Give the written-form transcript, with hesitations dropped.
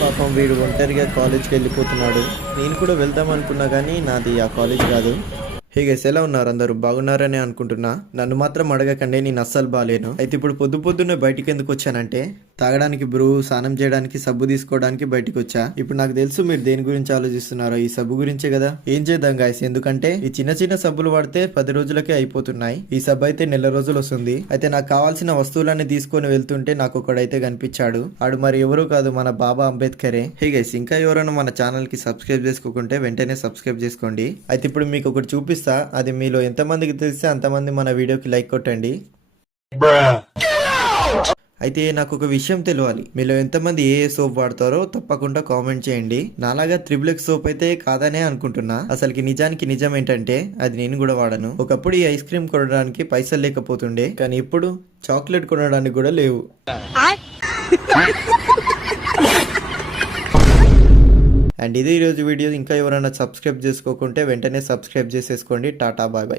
పాపం వీడు ఒంటరిగా కాలేజ్కి వెళ్ళిపోతున్నాడు. నేను కూడా వెళ్దాం అనుకున్నా కానీ నాది ఆ కాలేజ్ కాదు. హే గైస్, ఎలా ఉన్నారు అందరూ? బాగున్నారని అనుకుంటున్నా. నన్ను మాత్రం అడగకండి, నేను అస్సలు బాగాలేను. అయితే ఇప్పుడు పొద్దున్నే బయటికి ఎందుకు వచ్చానంటే తాగడానికి బ్రూ, స్నానం చేయడానికి సబ్బు తీసుకోవడానికి బయటికి వచ్చా. ఇప్పుడు నాకు తెలుసు మీరు దేని గురించి ఆలోచిస్తున్నారో, ఈ సబ్బు గురించే కదా. ఏం చేద్దాం గాయస్, ఎందుకంటే ఈ చిన్న సబ్బులు వాడితే 10 రోజులకే అయిపోతున్నాయి. ఈ సబ్బు అయితే నెల రోజులు వస్తుంది. అయితే నాకు కావాల్సిన వస్తువులన్నీ తీసుకొని వెళ్తుంటే నాకు ఒకడైతే కనిపించాడు. ఆడు మరి ఎవరూ కాదు, మన బాబా అంబేద్కరే. హే గైస్, ఇంకా ఎవరైనా మన ఛానల్ కి సబ్స్క్రైబ్ చేసుకోకుంటే వెంటనే సబ్స్క్రైబ్ చేసుకోండి. అయితే ఇప్పుడు మీకు ఒకటి చూపిస్తా, అది మీలో ఎంతమందికి తెలిస్తే అంతమంది మన వీడియోకి లైక్ కొట్టండి. అయితే నాకు ఒక విషయం తెలియాలి, మీలో ఎంతమంది ఏ సోప్ వాడతారో తప్పకుండా కామెంట్ చేయండి. నాలాగా త్రిబుల్ సోప్ అయితే కాదనే అనుకుంటున్నా. అసలుకి నిజం ఏంటంటే అది నేను కూడా వాడను. ఒకప్పుడు ఈ ఐస్ క్రీమ్ కొనడానికి పైసలు లేకపోతుండే, కానీ ఇప్పుడు చాక్లెట్ కొనడానికి కూడా లేవు. అండ్ ఇది ఈరోజు వీడియో. ఇంకా ఎవరైనా సబ్స్క్రైబ్ చేసుకోకుంటే వెంటనే సబ్స్క్రైబ్ చేసేసుకోండి. Tata, bye bye.